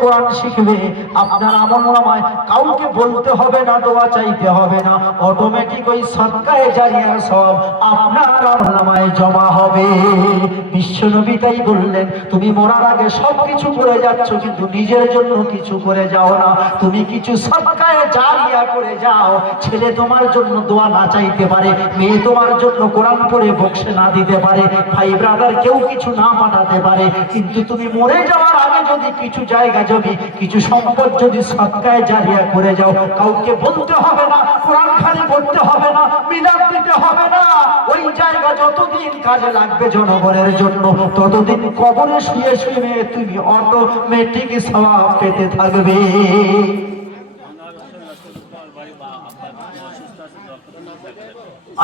কোরআন শিখবে, আপনার আমলনামায় কাউকে বলতে হবে না, দোয়া চাইতে হবে না, অটোমেটিক ওই সদকায়ে জারিয়ার সওয়াব আপনার আমলনামায় জমা হবে। বিশ্বনবী তাই বললেন, তুমি মরার আগে সবকিছু করে যাচ্ছ, কিন্তু নিজের জন্য কিছু করে যাও না। তুমি কিছু সদকায়ে জারিয়া করে যাও। ছেলে তোমার জন্য দোয়া না চাইতে পারে, মেয়ে তোমার জন্য কোরআন পড়ে বক্সে না দিতে পারে, ভাই ব্রাদার কেউ কিছু না পাঠাতে পারে, কিন্তু তুমি মরে যাওয়ার আগে যদি কিছু জায়গা জমি, কিছু সম্পদ যদি সদকায়ে জারিয়া করে যাও, কাউকে বলতে হবে না, কোরআন খালি পড়তে হবে না, মিলাদ দিতে হবে না, ওই জায়গা যতদিন কাজে লাগবে জনগণের জন্য, ততদিন কবরে শুয়ে শুয়ে তুমি অটোমেটিক সওয়াব পেতে থাকবে।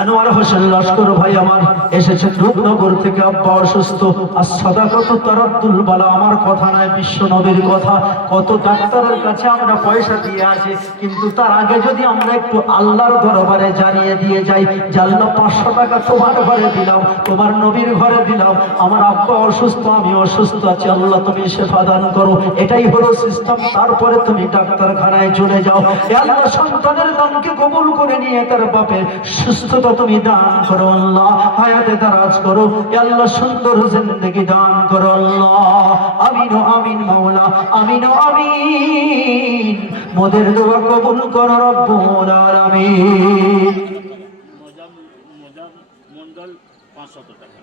আনোয়ার হোসেন লস্কর ভাই আমার এসেছেন রূপনগর থেকে, আব্বা অসুস্থ। আর সাদাকাতু তারাদ্দুল বালা, আমার কথা নয়, বিশ্ব নবীর কথা। কত ডাক্তারের কাছে আমরা পয়সা দিয়ে আসি, কিন্তু তার আগে যদি আমরা একটু আল্লাহর দরবারে জানিয়ে দিয়ে যাই যে আল্লাহ 500 টাকা তোমার ঘরে দিলাম, তোমার নবীর ঘরে দিলাম, আমার আব্বা অসুস্থ, আমি অসুস্থ আছি, আল্লাহ তুমি শেফা দান করো, এটাই হলো সিস্টেম। তারপরে তুমি ডাক্তারখানায় চলে যাও। আল্লাহ সন্তানের দানকে কবুল করে নিয়ে তার বাপের সুস্থতা তুমি দান করো আল্লাহ, হায়াতে দারাজ করো আল্লাহ, সুন্দর জিন্দেগি দান করো আল্লাহ। আমিন ও আমিন মাওলা, আমিন ও আমিন। মোদের দোয়া কবুল করো রব্বুল আলামিন।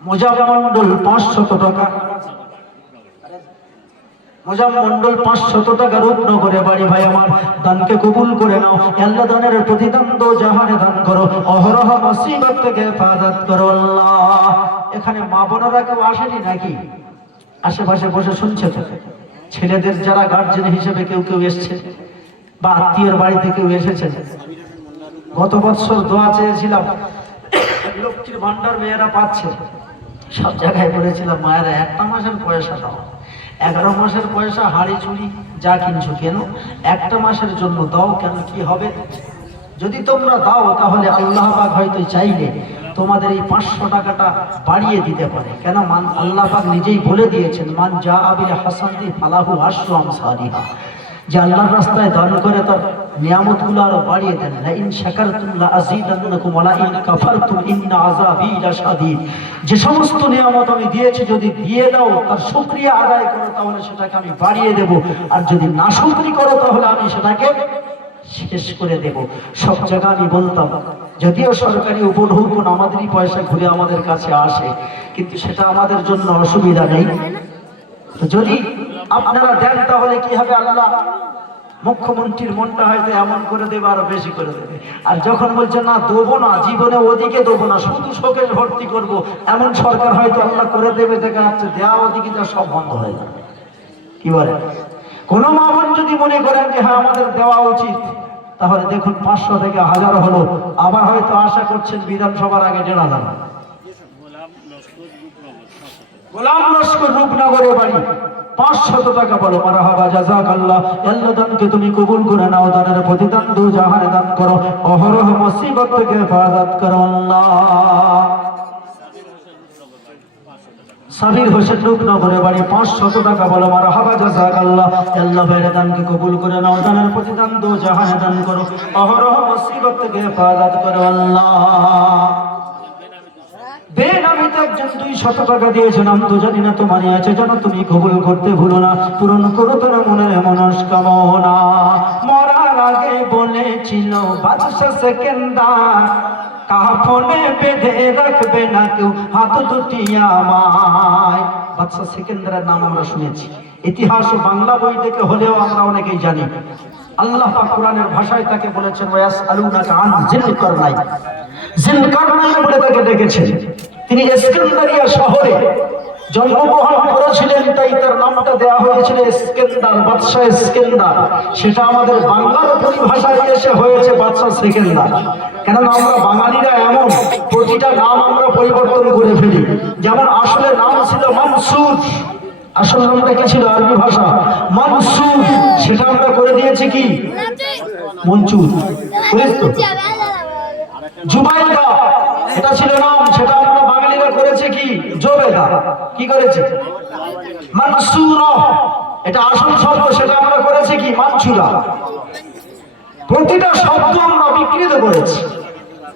মুজাব মন্ডল 500 টাকা, মুজাব মন্ডল 500 টাকা, রূপনগরে বাড়ি। ভাই আমার দানকে কবুল করে নাও আল্লাহ, দানের প্রতিদান দো জাহানে দান করো, অহরহ মুসিবত থেকে হেফাজত করো আল্লাহ। এখানে মা বোনেরা কেউ আসেনি নাকি? আশেপাশে বসে শুনছে তো? ছেলেদের যারা গার্জেন হিসেবে কেউ কেউ এসছে, বা আত্মীয়ের বাড়িতে কেউ এসেছে? গত বছর দোয়া চেয়েছিলাম, লক্ষ্মীর ভান্ডার মেয়েরা পাচ্ছে, সব জায়গায় বলেছিলাম মায়েরা একটা মাসের পয়সা দাও, 11 মাসের পয়সা হাড়ি চুড়ি যা কিনছো কেন, একটা মাসের জন্য দাও। কেন, কি হবে? যদি তোমরা দাও তাহলে আল্লাহ পাক হয়তো চাইলে তোমাদের এই 500 টাকাটা বাড়িয়ে দিতে পারে। কেন, আল্লাহ পাক নিজেই বলে দিয়েছেন, মান যা আবিল হাসানতি ফালাহু আশরু আমসালিহা, যে আল্লাহর রাস্তায় দান করে তার নিয়ামতগুলো আরো বাড়িয়ে দেন। লা ইন শাকারতুম লা আযীদান্নাকুম ওয়া লা ইন কাফারতুম ইন্না আযাবী লাশাদীদ। যে সমস্ত নিয়ামত আমি দিয়েছি, যদি দিয়ে দাও, তার শুকরিয়া আদায় করো, তাহলে সেটাকে আমি বাড়িয়ে দেব, আর যদি নাশুকরি করো তাহলে আমি সেটাকে শেষ করে দেব। সব জায়গা আমি বলতাম, যদিও সরকারি উপঢৌকন আমাদেরই পয়সা ঘুরে আমাদের কাছে আসে, কিন্তু সেটা আমাদের জন্য অসুবিধা নেই। যদি আপনারা দেন তাহলে কি হবে, আল্লাহ মুখ্যমন্ত্রীর মনটা হয়তো এমন করে দেবে, আরো বেশি করে দেবে। আর যখন বলছে না দেবো না, জীবনে ওদিকে দেবো না, শুধু শোকেশ ভর্তি করবো, এমন সরকার হয়তো আল্লাহ করে দেবে, দেখা যাচ্ছে দেওয়া ওদিকে যা সব বন্ধ হয়ে যাবে। কি বলে? কোনো মা বোন যদি মনে করেন যে হ্যাঁ আমাদের দেওয়া উচিত, তাহলে দেখুন 500 থেকে 1000 হলো, আবার হয়তো আশা করছেন বিধানসভার আগে 1500। গোলাম লস্কর রূপনগরে বাড়ি, 500 টাকা বলো মারহাবা জাযাকাল্লাহ। আল্লাহ দানকে তুমি কবুল করে নাও, দানের প্রতিদান দো জাহানে দান করো, অহরহ মুসিবত থেকে হেফাজত করো আল্লাহ। সাবির হোসেন রূপনগরে বাড়ি, 500 টাকা বলো মারহাবা জাযাকাল্লাহ। আল্লাহ ভাইয়ের দানকে কবুল করে নাও, দানের প্রতিদান দো জাহানে দান করো, অহরহ মুসিবত থেকে হেফাজত করো আল্লাহ। বেনামিতে একজন 200 টাকা দিয়েছেন, আমি তো জানি না তোমারই আছে, যেন তুমি কবুল করতে ভুলো না, পূরণ করো তোর মনের মনস্কামনা। মরার আগে বলেছিল বাদশা সেকেন্দার, কাফনে বেঁধে রাখবে না কেউ হাত দুটি আমায়। বাদশা সেকেন্দারের নাম আমরা শুনেছি, ইতিহাস ও বাংলা বই থেকে হলেও আমরা অনেকেই জানি। আল্লাহ পাক কোরআনের ভাষায় তাকে বলেছেন ওয়াসআলুনাকা আন যিলকারনাইন, যিলকারনাইন বলে তাকে ডেকেছেন। তিনি ইস্কান্দারিয়া শহরে জন্মগ্রহণ করেছিলেন, তাই তার নামটা দেওয়া হয়েছিল ইস্কান্দার, বাদশা ইস্কান্দার। সেটা আমাদের বাংলার পরিভাষায় এসে হয়েছে বাদশা সেকেন্দার। কেননা আমরা বাঙালিরা এমন, প্রতিটা নাম আমরা পরিবর্তন করে ফেলি। যেমন আসলে নাম ছিল মনসুর, আসল নামটা কি ছিল আরবি ভাষা মনসুর, সেটা আমরা করে দিয়েছি কি মনসুর। জুবাইদা এটা ছিল নাম, সেটা আমরা বাঙালিরা করেছে কি জোবেদা। কি করেছে? মনসুরা, এটা আসল শব্দ, সেটা আমরা করেছি কি মানছুরা। প্রতিটা শব্দ আমরা বিকৃত করেছি,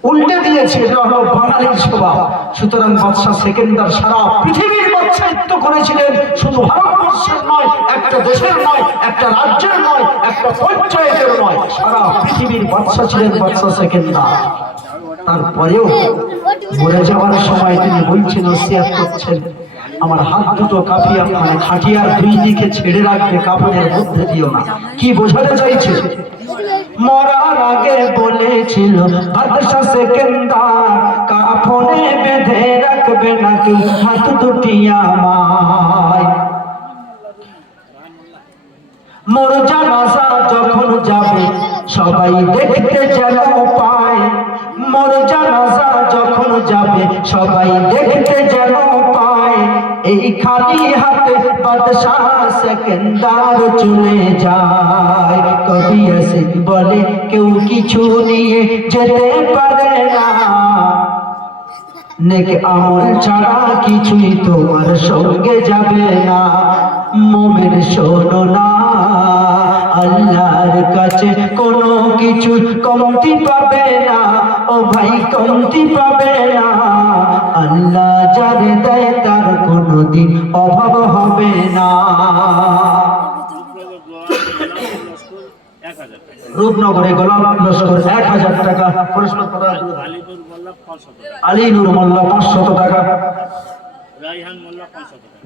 উল্টে দিয়েছি, এটা হলো বাঙালির স্বভাব। সুতরাং বাদশা সেকেন্দার সারা পৃথিবীর বাদশাহিত্য করেছিলেন, শুধু ভারতবর্ষের নয়, একটা দেশের নয়, একটা রাজ্যের নয়, একটা পঞ্চায়েতের নয়, সারা পৃথিবীর বাদশা ছিলেন বাদশা সেকেন্দার। তারপরেও মরে যাওয়ার সময় তিনি বলছেন, ওসিয়াত করছেন, আমার হাত দুটো কাঁপিয়া মানে খাটিয়ার দুই দিকে ছেড়ে রাখবে, কাপড়ের মধ্যে দিও না। কি বোঝাতে চাইছে? মরার আগে বলেছিল বাদশা সেকেন্দার, কাফনে বেঁধে রাখবে নাকি হাত দুটি আমায়। মোর জানাজা যখন যাবে সবাই দেখতে যেন পায়, মোর জানাজা যখন যাবে সবাই দেখতে যেন পায়, এই খালি হাতে বাদশা সেকেন্দার চলে যায়। কবি আসিফ বলে কেউ কিছু নিয়ে যেতে পারে না, নেক আমল ছাড়া কিছুই তোমার সঙ্গে যাবে না। মুমিন শোনো না, আল্লাহর কাছে কোনো কিছু কমতি পাবে না, ও ভাই কমতি পাবে না। আল্লাহ যারে দেয় তার কোনোদিন অভাব হবে না। রূপনগরে গোলাম লস্কর 1000 টাকা, আলী নূর মোল্লা 500 টাকা,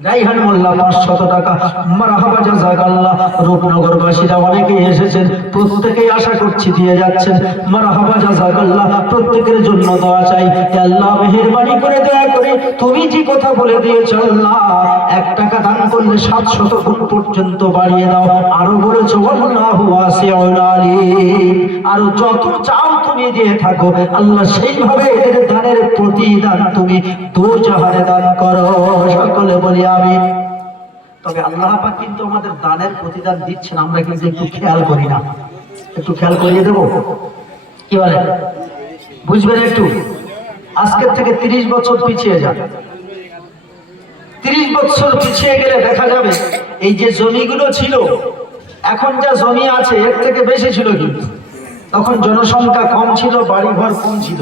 রাইহান মোল্লা 500 টাকা। মারহাবা জাযাকাল্লাহ। রূপনগরবাসীরা অনেকেই এসেছেন, প্রত্যেকেই আশা করছি দিয়ে যাচ্ছেন। মারহাবা জাযাকাল্লাহ। প্রত্যেকের জন্য দোয়া চাই। আল্লাহ মেহেরবানি করে দয়া করে তুমি যে কথা বলে দিয়েছো আল্লাহ, 1 টাকা দান করলে 700 গুণ পর্যন্ত বাড়িয়ে দাও। আরো বলেছো আল্লাহু ওয়াসিউল আলিম, আরো যত চাও তুমি দিয়ে থাকো আল্লাহ, সেইভাবে এদের দানের প্রতিদান তুমি দোজাহারে দান করো। সকলে বলি আমিন। তবে আল্লাহ পাক কিন্তু আমাদের দানের প্রতিদান দিচ্ছেন, আমরা কিন্তু একটু খেয়াল করি না। একটু খেয়াল করিয়ে দেবো, কি বলে বুঝবেন একটু। আজকের থেকে 30 বছর পিছিয়ে যান। 30 বছর পিছিয়ে গেলে দেখা যাবে এই যে জমিগুলো ছিল, এখন যা জমি আছে এর থেকে বেশি ছিল। কিন্তু তখন জনসংখ্যা কম ছিল, বাড়িঘর কম ছিল,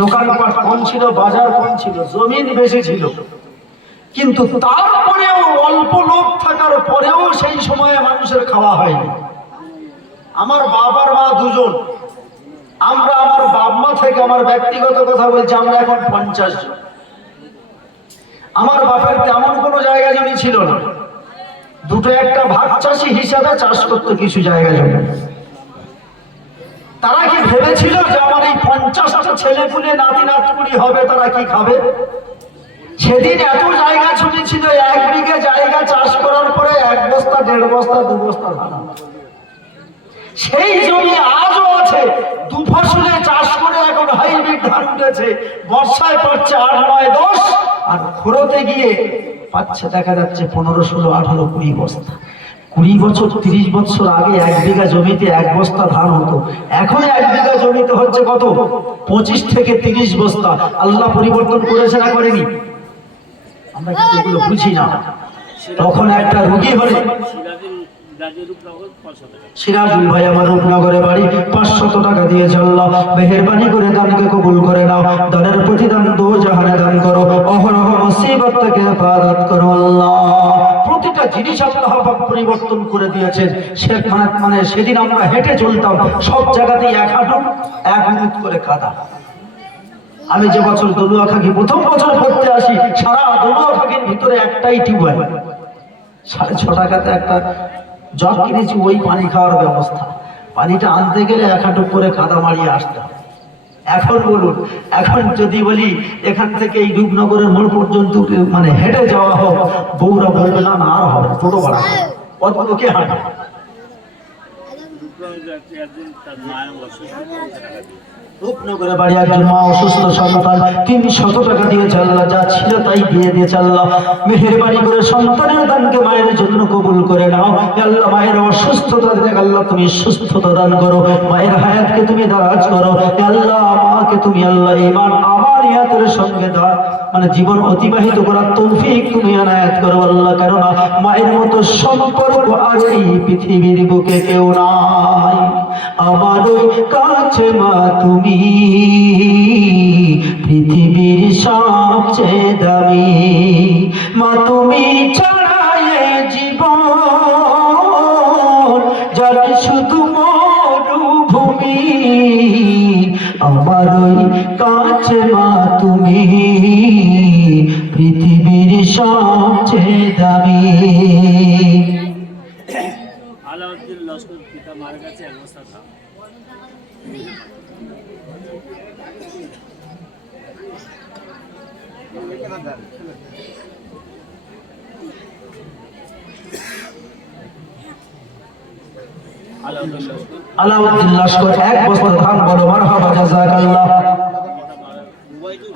দোকানপাট কম ছিল, বাজার কম ছিল, জমিন বেশি ছিল। কিন্তু তারপরেও অল্প লোক থাকার পরেও সেই সময়ে মানুষের খাওয়া হয়নি। আমার বাবার মা দুজন, আমরা আমার বাবা থেকে আমার ব্যক্তিগত কথা বলছি, আমরা এখন 50 জন। আমার বাপের তেমন কোনো জায়গা জমি ছিল না, দুটো একটা ভাগ চাষি হিসাবে চাষ করতো কিছু জায়গা জমি। তারা কি ভেবেছিল যে আমার এই 50টা ছেলে পুলে নাতি নাতকুড়ি হবে, তারা কি খাবে? সেদিন এত জায়গা জমি ছিল, 1 বিঘে জায়গা চাষ করার পরে 1 বস্তা 1.5 বস্তা 2 বস্তা ধান। সেই জমি আজও আছে, 2 ফসলে চাষ করে এখন হাইব্রিড ধান উঠেছে, বর্ষায় পাচ্ছে 8, 9, 10, আর খরতে গিয়ে পাচ্ছে দেখা যাচ্ছে 15, 16, 18, 20 বস্তা। 20 বছর 30 বছর আগে 1 বিঘা জমিতে 1 বস্তা ধান হতো, এখন 1 বিঘা জমিতে হচ্ছে কত? 25 থেকে 30 বস্তা। আল্লাহ পরিবর্তন করেছে না করেনি? আমরা কিন্তু এগুলো বুঝি না। তখন একটা রোগী হলে, সিরাজুল ভাই আমার রূপনগরে বাড়ি, 500 টাকা দিয়েছে। আল্লাহ মেহেরবানি করে দানকে কবুল করে নাও। দানের প্রতিদান দোজাহানে দান করো, অহরহ মুসিবত থেকে হেফাজত করো আল্লাহ। প্রতিটা জিনিস আল্লাহ পাক পরিবর্তন করে দিয়েছেন। মানে সেদিন আমরা হেঁটে চলতাম, সব জায়গাতেই 1 হাঁটু 1 মিনিট করে কাদা। আমি যে বছর দলুয়াখাকি প্রথম বছর পড়তে আসি, সারা দলুয়াখাকির ভিতরে একটাই টিউবওয়েল, 6.5 টাকাতে একটা জগ কিনেছি, ওই পানি খাওয়ার ব্যবস্থা। পানিটা আনতে গেলে 1 হাঁটু করে কাদা মারিয়ে আসতে। এখন বলুন, এখন যদি বলি এখান থেকে এই রূপনগরের মোড় পর্যন্ত মানে হেঁটে যাওয়া হোক, বউরা বলবে না না আর হবে, টোটো ভাড়া কত লোকে হাঁটে। রূপনগরে বাড়ি একজন মা অসুস্থ সন্তান, 300 টাকা দিয়েছে। আল্লাহ যা ছিল তাই দিয়ে দিয়েছে। আল্লাহ মেহেরবানি করে সন্তানের দানকে মায়ের জন্য কবুল করে নাও। আল্লাহ মায়ের অসুস্থতা দেখ, আল্লাহ তুমি সুস্থতা দান করো, মায়ের হায়াতকে তুমি দারাজ করো। আল্লাহ মাকে তুমি আল্লাহ ঈমান, আমার রুহানিয়াতের সঙ্গে মানে জীবন অতিবাহিত করার তৌফিক তুমি এনায়েত করো আল্লাহ। কেননা মায়ের মতো সম্পর্ক আর এই পৃথিবীর বুকে কেউ নাই। আমার ওই কাছে মা তুমি পৃথিবীর সবচেয়ে দামি। মা তুমি ছাড়া এই জীবন জানে শুধু মরুভূমি। আমার ওই কাছে মা তুমি পৃথিবীর সবচেয়ে দামি। আলাউদ্দিন লস্কর পিতা মারা গেছে 1 বছর থাম। আলাউদ্দিন লস্কর 1 বছর ধান বলো মারহাবা জাযাকাল্লাহ।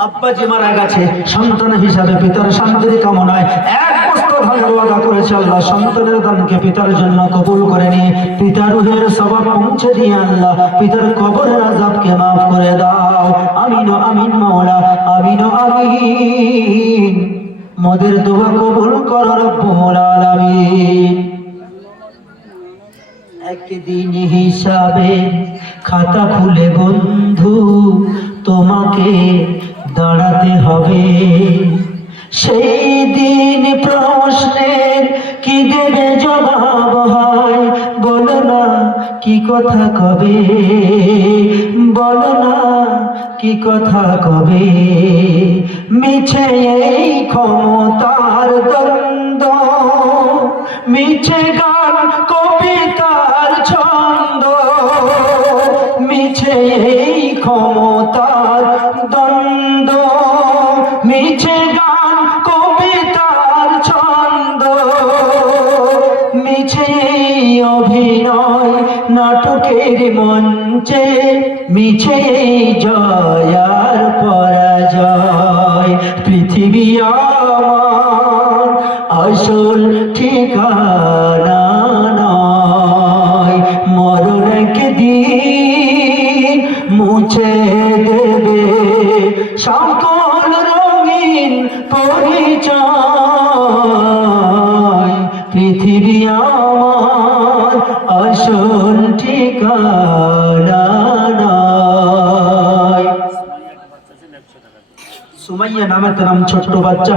আব্বাজি মারা গেছে, সন্তান হিসাবে পিতার শান্তির কামনায় 1 বছর ধানের ওয়াদা করেছে আল্লাহ। সন্তানের দানকে পিতার জন্য কবুল করে নিয়ে পিতার রুহের সওয়াব পৌঁছে দিয়ে আল্লাহ পিতার কবরের আযাবকে মাফ করে দাও। আমিন আমিন মাওলা, আমিন আমিন। মোদের দোয়া কবুল করো রব্বুল আলামিন। একদিন হিসাবে খাতা খুলে বন্ধু তোমাকে দাঁড়াতে হবে। সেই দিন প্রশ্নের কি দেবে জবাব হয় বলো না কি কথা কবে, বলো না কি কথা কবে। মিছে এই ক্ষমতার দ্বন্দ্ব, মিছে গান কবিতার ছন্দ, মিছে এই ক্ষমতার দ্বন্দ্ব, মিছে গান কবিতার ছন্দ, মিছে অভিনয় নাটকের মঞ্চে, মিছে জয় আর পরাজয়। পৃথিবী আমার আসল ঠিকানা নয়, মরণ একদিন মুছে দেবে সকল রঙিন পরিচয়। পৃথিবী আমার আসল ঠিকানা নয়। সুমাইয়া নামের নাম ছোট্ট বাচ্চা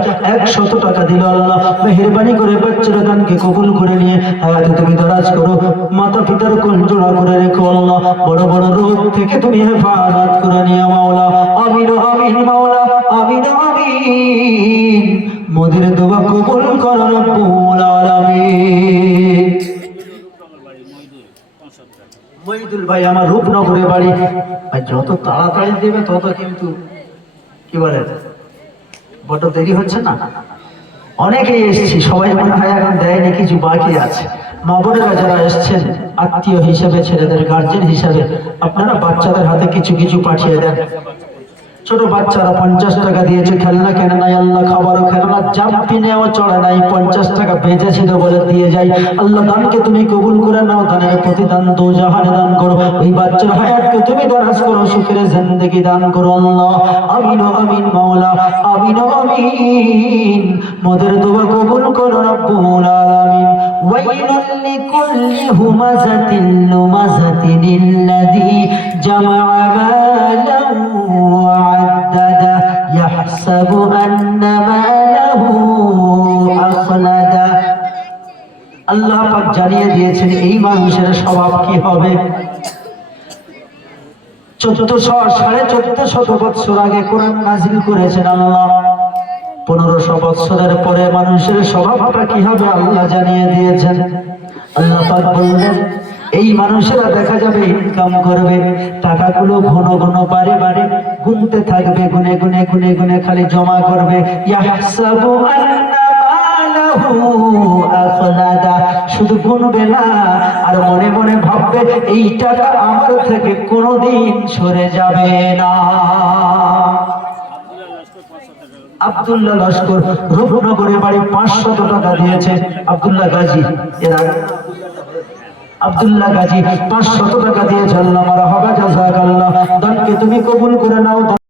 100 টাকা দিল আল্লাহ। মেহেরবানি করে বাচ্চার দানকে কবুল করে নিয়ে হায়াতে তুমি দরাজ করো। মাতা পিতার কোল জোড়া করে রেখো আল্লাহ। বড় বড় রোগ থেকে তুমি হেফাজত করে নিয়ে মাওলা। আমিন আমিন মাওলা, আমিন আমিন। মোদের দোয়া কবুল করো রব্বুল আলামিন। মহিদুল ভাই আমার রূপনগরে বাড়ি। ভাই যত তাড়াতাড়ি দেবে তত কিন্তু কি বলে বড় দেরি হচ্ছে না। অনেকেই এসেছি, সবাই মনে হয় এখন দেয়নি, কিছু বাকি আছে। মা বোনেরা যারা এসছেন আত্মীয় হিসাবে, ছেলেদের গার্জেন হিসাবে, আপনারা বাচ্চাদের হাতে কিছু কিছু পাঠিয়ে দেন। ছোট বাচ্চারা 50 টাকা দিয়েছে, খেলনা কেনে নাই আল্লাহ, খাবারও খেলো না, জাম্পি নেওয়া চড়ে নাই, 50 টাকা বেঁচেছিল বলে দিয়ে যাই আল্লাহ। দানকে তুমি কবুল করে নাও, দানের প্রতিদান দো জাহানে দান করো। ওই বাচ্চার হায়াতকে তুমি দারাজ করো, সুখের জিন্দেগি দান করো আল্লাহ। আমিন আমিন মাওলা, আমিন আমিন। মোদের দোয়া কবুল করো রব্বুল আলামিন। ওয়াইলুল লিকুল্লি হুমাযাতিন লুমাযাতিন আল্লাযী জামাআ মালাহু وعدده يحسب أن ماله أخلده। আল্লাহ পাক জানিয়ে দিয়েছেন এই মানুষের স্বভাব কি হবে। 1400 বছর আগে কোরআন নাযিল করেছেন আল্লাহ। 1500 বছরের পরে মানুষের স্বভাবটা কি হবে আল্লাহ জানিয়ে দিয়েছেন। আল্লাহ পাক বললেন এই মানুষেরা দেখা যাবে ইনকাম করবে, টাকাগুলো ঘন ঘন বারে বারে গুনতে থাকবে, গুনে গুনে গুনে গুনে খালি জমা করবে। ইয়াহসাবু আন্না মালাহু আখলাদা, শুধু গুনবে না আর মনে মনে ভাববে এই টাকা আমার থেকে কোনোদিন সরে যাবে না। আব্দুল্লাহ লস্কর রূপনগরে বাড়ি 500 টাকা দিয়েছে। আব্দুল্লাহ গাজী, এর আগে আব্দুল্লাহ গাজী 500 টাকা দিয়েছে আল্লাহ। মারহাবা জাযাকাল্লাহ। দানকে তুমি কবুল করে নাও।